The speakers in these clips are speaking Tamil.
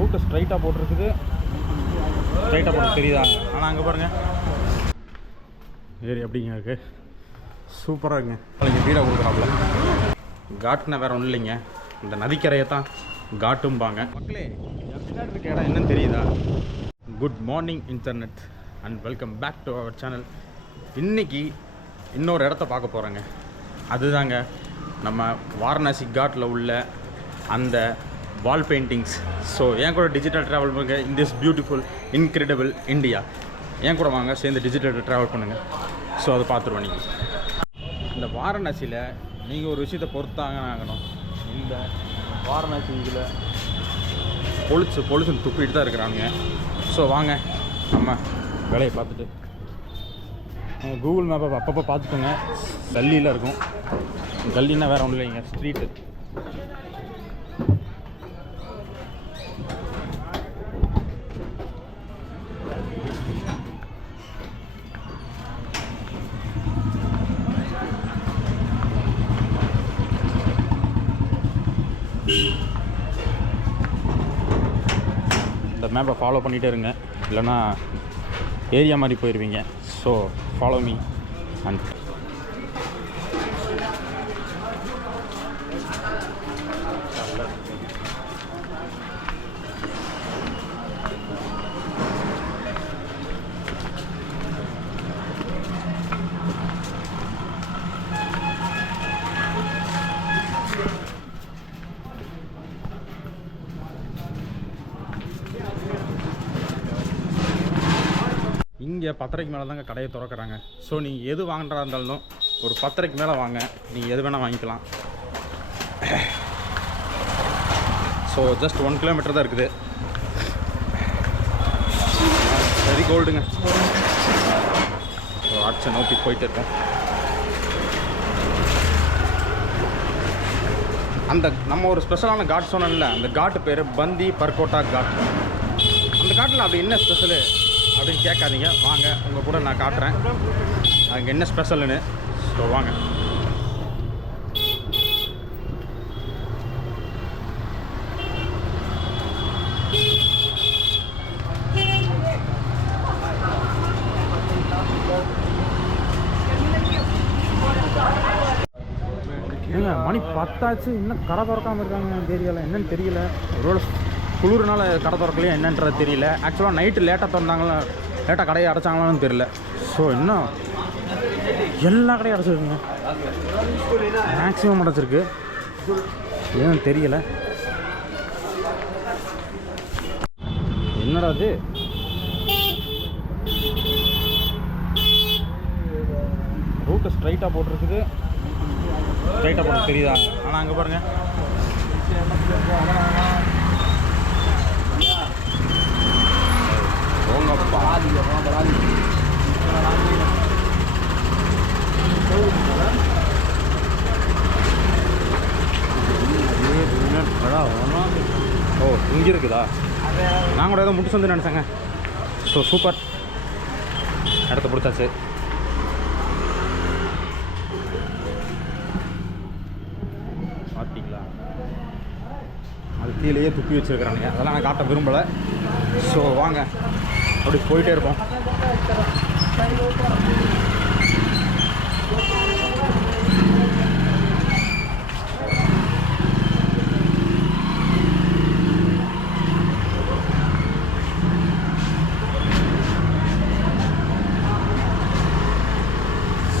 ரூட்டு ஸ்ட்ரைட்டாக போட்டிருக்குது. ஸ்ட்ரைட்டாக போட்டு தெரியுதா? ஆனால் அங்கே பாருங்கள் ஏரி அப்படிங்க இருக்குது. சூப்பராக இருக்குங்க. நீங்கள் வீடாக கொடுக்குறாப்புல காட்டுனா வேறு ஒன்றும் இல்லைங்க, இந்த நதிக்கரையை தான் காட்டும்பாங்க. மக்களே பின்னாடி இருக்க இடம் என்னன்னு தெரியுதா? Good morning internet and welcome back to our channel. இன்றைக்கி இன்னொரு இடத்த பார்க்க போகிறோங்க. அதுதாங்க நம்ம வாரணாசி காட்டில் உள்ள அந்த வால் பெயிண்டிங்ஸ். ஸோ என் கூட டிஜிட்டல் ட்ராவல் பண்ணுங்க in this beautiful incredible India. என் கூட வாங்க, சேர்ந்து டிஜிட்டல் ட்ராவல் பண்ணுங்கள். ஸோ அதை பார்த்துருவோம். நீங்கள் இந்த வாரணாசியில் நீங்கள் ஒரு விஷயத்தை பொறுத்தாங்க ஆகணும். இந்த வாரணாசி இதில் பொலிச்சுன்னு துப்பிட்டு தான் இருக்கிறானுங்க. ஸோ வாங்க நம்ம வேலையை பார்த்துட்டு கூகுள் மேப்பை அப்பப்போ பார்த்துக்கோங்க. கல்லியில் இருக்கும். கல்லின்னா வேறு ஒன்றும் இல்லைங்க, ஸ்ட்ரீட்டு. இந்த மேப்பை ஃபாலோ பண்ணிகிட்டே இருங்க, இல்லைன்னா ஏரியா மாதிரி போயிடுவீங்க. ஸோ ஃபாலோ மீ அண்ட் இங்கே 10:30 மேலே தாங்க கடையை திறக்கிறாங்க. ஸோ நீங்கள் எது வாங்குறதா இருந்தாலும் ஒரு 10:30 மேலே வாங்க, நீங்கள் எது வேணால் வாங்கிக்கலாம். ஸோ ஜஸ்ட் 1 கிலோமீட்டர் தான் இருக்குது. வெரி கோல்டுங்க. ஆட்சை நோக்கி போயிட்டு இருக்கோம். அந்த நம்ம ஒரு ஸ்பெஷலான காட் சொன்னோம்ல, அந்த காட்டு பேர் பந்தி பர்கோட்டா காட். அந்த காட்டில் அப்படி என்ன ஸ்பெஷலு அப்படின்னு கேட்காதீங்க, வாங்க உங்கள் கூட நான் காட்டுறேன் அங்கே என்ன ஸ்பெஷல்னு. ஸோ வாங்க. ஏங்க மணி 10 இன்னும் கடை திறக்காமல் இருக்காங்க. அந்த ஏரியாவில் என்னன்னு தெரியல. ஒருவேளை குளிர்னால கடை திறக்கலையா என்னன்றது தெரியல. ஆக்சுவலாக நைட்டு லேட்டாக திறந்தாங்களா, லேட்டாக கடையை அடைச்சாங்களான்னு தெரியல. ஸோ இன்னும் எல்லா கடையும் அடைச்சிருக்குங்க, மேக்ஸிமம் அடைச்சிருக்கு. ஏன்னு தெரியல. என்னடா அது? ரூட்டு ஸ்ட்ரைட்டாக போட்டிருக்குது. ஸ்ட்ரைட்டாக போட்டு தெரியுதா? ஆனால் அங்கே பாருங்கள் ஓ இங்கே இருக்குதா? நான் கூட ஏதோ முட்டு வந்து நினச்சேங்க. ஸோ சூப்பர், இடத்த பிடிச்சாச்சு. பார்த்தீங்களா, அது கீழேயே துப்பி வச்சுருக்கிறானுங்க. அதெல்லாம் நான் காட்ட விரும்பலை. ஸோ வாங்க அப்படி போயிட்டே இருப்போம்.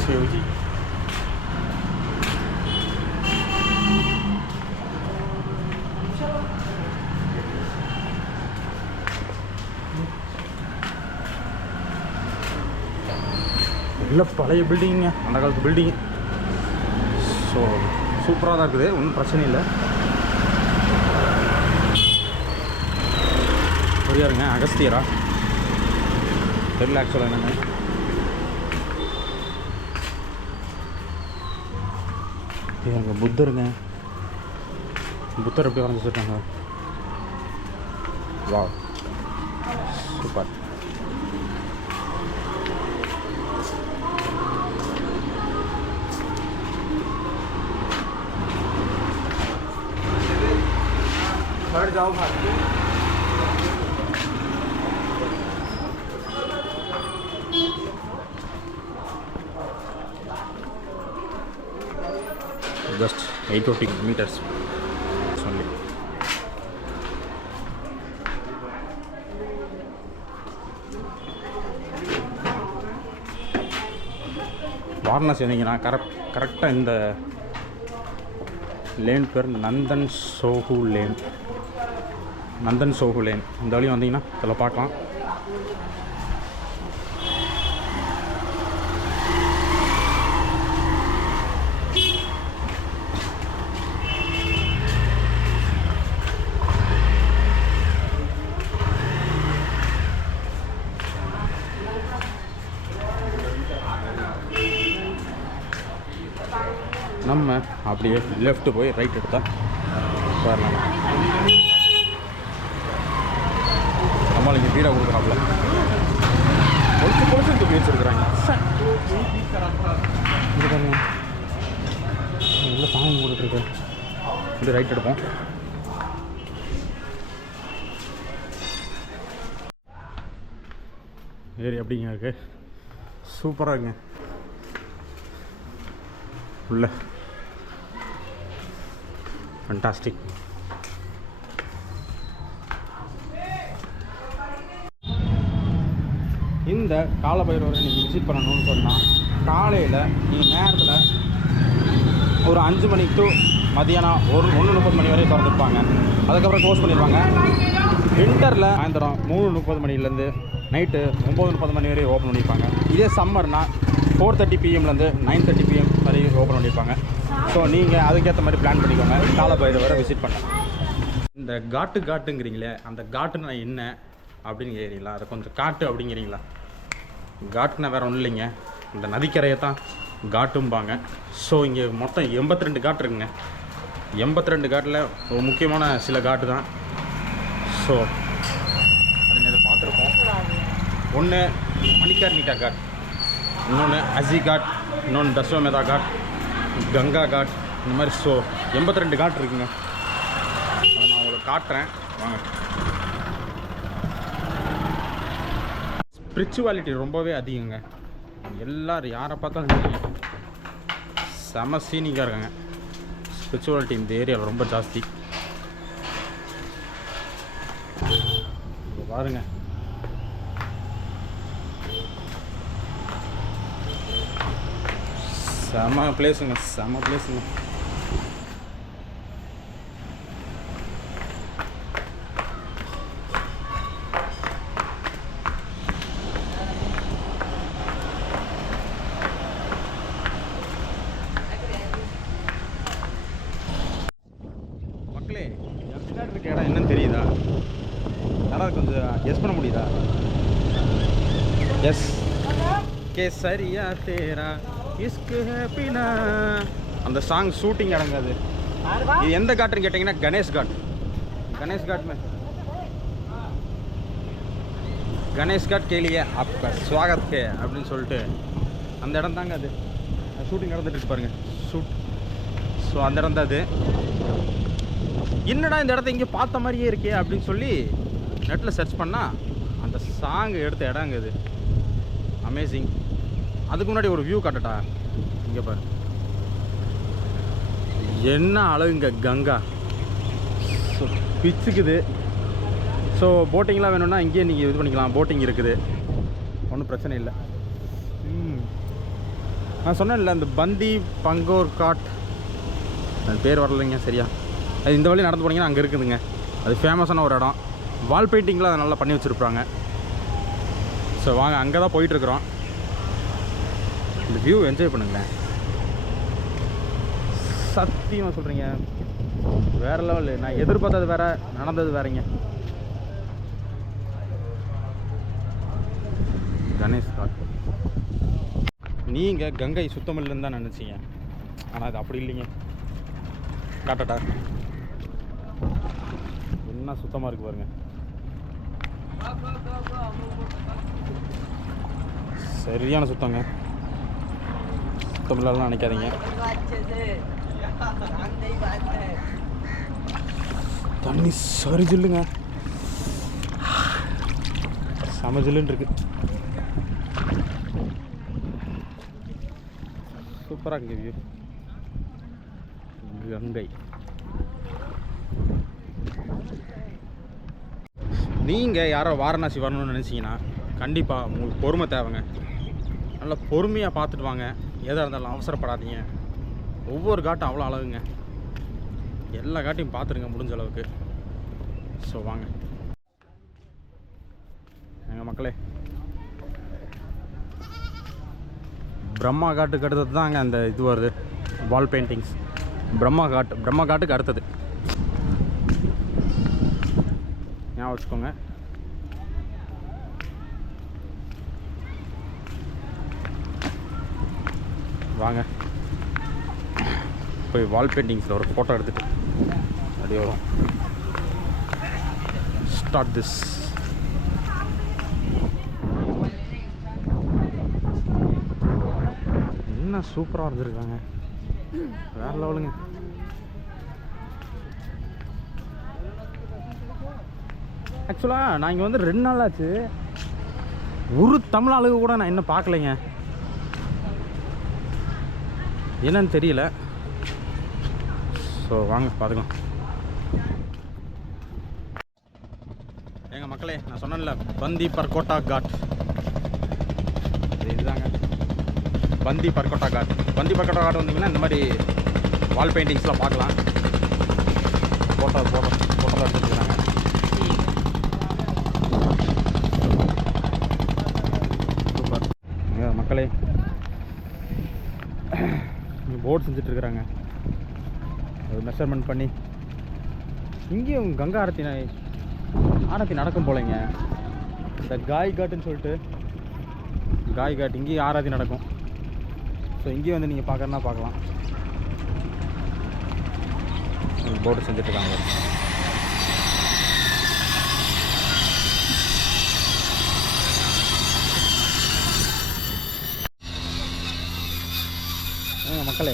சிவஜி இல்லை, பழைய பில்டிங்க, அந்த காலத்து பில்டிங்கு. ஸோ சூப்பராக தான் இருக்குது, ஒன்றும் பிரச்சனை இல்லை. புரியாருங்க, அகஸ்தியரா தெரியல ஆக்சுவலாக என்னென்னு. இவங்க புத்தருங்க, புத்தர் எப்படி வரைஞ்சி வச்சுருக்காங்க. வா சூப்பர். बैठ जाओ भाई। 850 meters சொல்லி. வாரணாசி வந்தீங்கன்னா கரெக்டாக இந்த லேன் பேர் நந்தன் சோஹு லேன். இந்த வழியும் வந்தீங்கன்னா இதில் பார்க்கலாம். நம்ம அப்படியே லெஃப்ட் போய் ரைட் எடுத்தால் வரலாம். நம்மள இங்கே வீடாக கொடுக்குறாப்புல பொழுது தூக்கி வச்சுருக்குறாங்க. இது பாருங்க, நல்லா சாமி போட்டுருக்கு. இப்படி ரைட் எடுப்போம். ஏரி அப்படிங்க இருக்கு, சூப்பராக இருக்குங்க. உள்ள ஃபண்டாஸ்டிக். இந்த காலபைரவரை நீங்கள் விசிட் பண்ணணும்னு சொன்னால் காலையில் நீங்கள் நேரத்தில் ஒரு 5 மணி டு மதியானம் 1:30 மணி வரை திறந்துருப்பாங்க. அதுக்கப்புறம் க்ளோஸ் பண்ணிடுவாங்க. வின்டரில் சாயந்தரம் 3:30 மணிலேருந்து நைட்டு 9:30 மணி வரை ஓப்பன் பண்ணியிருப்பாங்க. இதே சம்மர்னால் 4:30 PM-லேருந்து 9:30 PM வரை ஓப்பன் பண்ணியிருப்பாங்க. ஸோ நீங்கள் அதுக்கேற்ற மாதிரி பிளான் பண்ணிக்கோங்க காலபைரவரை விசிட் பண்ண. இந்த காட்டுங்கிறீங்களே, அந்த காட்டுன்னா என்ன அப்படின்னு கேட்குறீங்களா? அதை கொஞ்சம் காட்டு அப்படிங்கிறீங்களா? காட்டுனா வேறு ஒன்றும் இல்லைங்க, இந்த நதிக்கரையை தான் காட்டும்பாங்க. ஸோ இங்கே மொத்தம் 82 காட்டு இருக்குங்க. 82 காட்டில் ஒரு முக்கியமான சில காட்டு தான். ஸோ அதை இதை பார்த்துருப்போம். ஒன்று மணிக்கர்ணிகா காட், இன்னொன்று அசி காட், இன்னொன்று தஸ்வமேதா காட், கங்கா காட், இந்த மாதிரி. ஸோ 82 காட் இருக்குங்க. அதை நான் உங்களுக்கு காட்டுறேன் வாங்க. ஸ்பிரிச்சுவாலிட்டி ரொம்பவே அதிகங்க. எல்லோரும் யாரை பார்த்தாலும் செம சீனிக்காக இருக்காங்க. ஸ்பிரிச்சுவாலிட்டி இந்த ஏரியாவில் ரொம்ப ஜாஸ்தி. பாருங்க, செம பிளேஸுங்க. மக்களே, பின்னாடி இருக்க இடம் என்னன்னு தெரியுதா? யாராவது கொஞ்சம் கெஸ் பண்ண முடியுதா? எஸ், கேசரியா தேரா இஸ்கு ஹேப்பினா, அந்த சாங் ஷூட்டிங் இடங்காது. இது எந்த காட்டுன்னு கேட்டிங்கன்னா கணேஷ் காட் கேளியே அப்போ ஸ்வாகத் கே அப்படின்னு சொல்லிட்டு அந்த இடம் தாங்க அது. ஷூட்டிங் நடந்துட்டு பாருங்க, ஸோ அந்த இடம் தான் அது. என்னடா இந்த இடத்த இங்கே பார்த்த மாதிரியே இருக்கே அப்படின்னு சொல்லி நெட்டில் சர்ச் பண்ணால் அந்த சாங் எடுத்த இடங்க இது. அமேசிங். அதுக்கு முன்னாடி ஒரு வியூ காட்டட்டா? இங்கே பாரு, என்ன அழகுங்க கங்கா. ஸோ பிச்சுக்குது. ஸோ போட்டிங்லாம் வேணும்னா இங்கேயே நீங்கள் இது பண்ணிக்கலாம். போட்டிங் இருக்குது, ஒன்றும் பிரச்சனை இல்லை. நான் சொன்னேன்ல இந்த பந்தி பங்கோர் காட், அது பேர் வரலைங்க சரியா. அது இந்த வழி நடந்து போனீங்கன்னா அங்கே இருக்குதுங்க. அது ஃபேமஸான ஒரு இடம். வால் பெயிண்டிங்லாம் அதை நல்லா பண்ணி வச்சுருப்பாங்க. ஸோ வாங்க, அங்கே தான் போயிட்டுருக்குறோம். இந்த வியூ என்ஜாய் பண்ணுங்களேன். சத்தியமாக சொல்கிறீங்க, வேறு லெவல். நான் எதிர்பார்த்தது வேறு, நடந்தது வேறங்க. கணேஷ் காட். நீங்கள் கங்கை சுத்தமில்லைன்னு தான் நினச்சிங்க, ஆனால் அது அப்படி இல்லைங்க. காட்டட்டா? என்ன சுத்தமாக இருக்குது பாருங்க. சரியான சுத்தங்க. சுத்தமில்லாம் நினைக்காதீங்க. தண்ணி சரி ஜில்லுங்க, செம ஜில்லுன்னு இருக்கு. சூப்பராக இருக்குது வியூ. கங்கை. நீங்கள் யாரோ வாரணாசி வரணும்னு நினச்சிங்கன்னா கண்டிப்பாக உங்களுக்கு பொறுமை தேவைங்க. நல்லா பொறுமையாக பார்த்துட்டு வாங்க. எதாக இருந்தாலும் அவசரப்படாதீங்க. ஒவ்வொரு காட்டும் அவ்வளோ அழகுங்க. எல்லா காட்டையும் பார்த்துருங்க முடிஞ்ச அளவுக்கு. ஸோ வாங்க எங்கள் மக்களே, பிரம்மா காட்டுக்கு அடுத்தது தாங்க அந்த இது வருது, வால் பெயிண்டிங்ஸ். பிரம்மா காட்டுக்கு அடுத்தது ஞாபகம் வச்சுக்கோங்க. வாங்க போய் வால் பெயிண்டிங்ஸில் ஒரு ஃபோட்டோ எடுத்துகிட்டு அப்படியே வரும். Start this. என்ன சூப்பராக இருந்திருக்காங்க, வேற லெவலுங்க. ஆக்சுவலாக நான் இங்கே வந்து 2 நாள் ஆச்சு. ஒரு தமிழ் ஆளுக கூட நான் இன்னும் பார்க்கலைங்க. என்னன்னு தெரியல. ஸோ வாங்க பார்த்துக்கலாம். எங்கள் மக்களே, நான் சொன்னேன்ல பந்தி பர்கோட்டா காட், இதுதாங்க பந்தி பர்கோட்டா காட். பந்தி பர்கோட்டா காட் வந்தீங்கன்னா இந்த மாதிரி வால் பெயிண்டிங்ஸ்லாம் பார்க்கலாம். ஃபோட்டோ எடுத்துருக்காங்க. சூப்பர். மக்களே, போர்டு செஞ்சிட்ருக்குறாங்க. அது மெஷர்மெண்ட் பண்ணி இங்கேயும் கங்கா ஆரத்தி நடக்கும் போலைங்க. இந்த காய் காட்டுன்னு சொல்லிட்டு காய் காட் இங்கேயும் ஆராத்தி நடக்கும். ஸோ இங்கேயும் வந்து நீங்கள் பார்க்கறனா பார்க்கலாம். போர்டு செஞ்சிட்ருக்காங்க. மக்களே,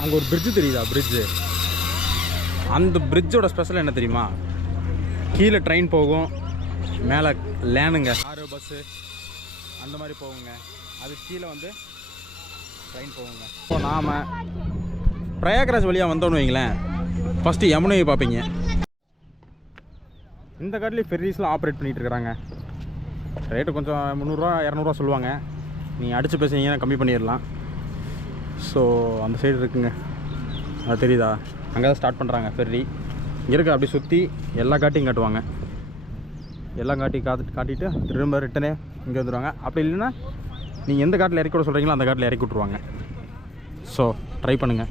அங்கே ஒரு பிரிட்ஜு தெரியுதா? பிரிட்ஜு, அந்த பிரிட்ஜோட ஸ்பெஷல் என்ன தெரியுமா? கீழே ட்ரெயின் போகும், மேலே லேனுங்க, காரு பஸ்ஸு அந்த மாதிரி போகுங்க. அது கீழே வந்து ட்ரெயின் போகுங்க. இப்போ நாம் பிரயாக்ராஜ் வழியாக வந்தோன்னு வைங்களேன், ஃபஸ்ட்டு யமுனையை பார்ப்பீங்க. இந்த காட்டிலே ஃபெர்ரிஸ்லாம் ஆப்ரேட் பண்ணிகிட்டு இருக்கிறாங்க. ரேட்டு கொஞ்சம் 300 200 சொல்லுவாங்க. நீங்கள் அடித்து பேசுனீங்கன்னா கம்மி பண்ணிடலாம். ஸோ அந்த சைடு இருக்குங்க, அது தெரியுதா? அங்கே தான் ஸ்டார்ட் பண்ணுறாங்க ஃபெர்ரி. இங்கே இருக்க அப்படி சுற்றி எல்லா காட்டையும் காட்டுவாங்க. எல்லா காட்டையும் காட்டிட்டு திரும்ப ரிட்டனே இங்கே வந்துடுவாங்க. அப்படி இல்லைன்னா நீங்கள் எந்த காட்டில் இறக்கி விட சொல்கிறீங்களோ அந்த காட்டில் இறக்கி விட்ருவாங்க. ஸோ ட்ரை பண்ணுங்கள்.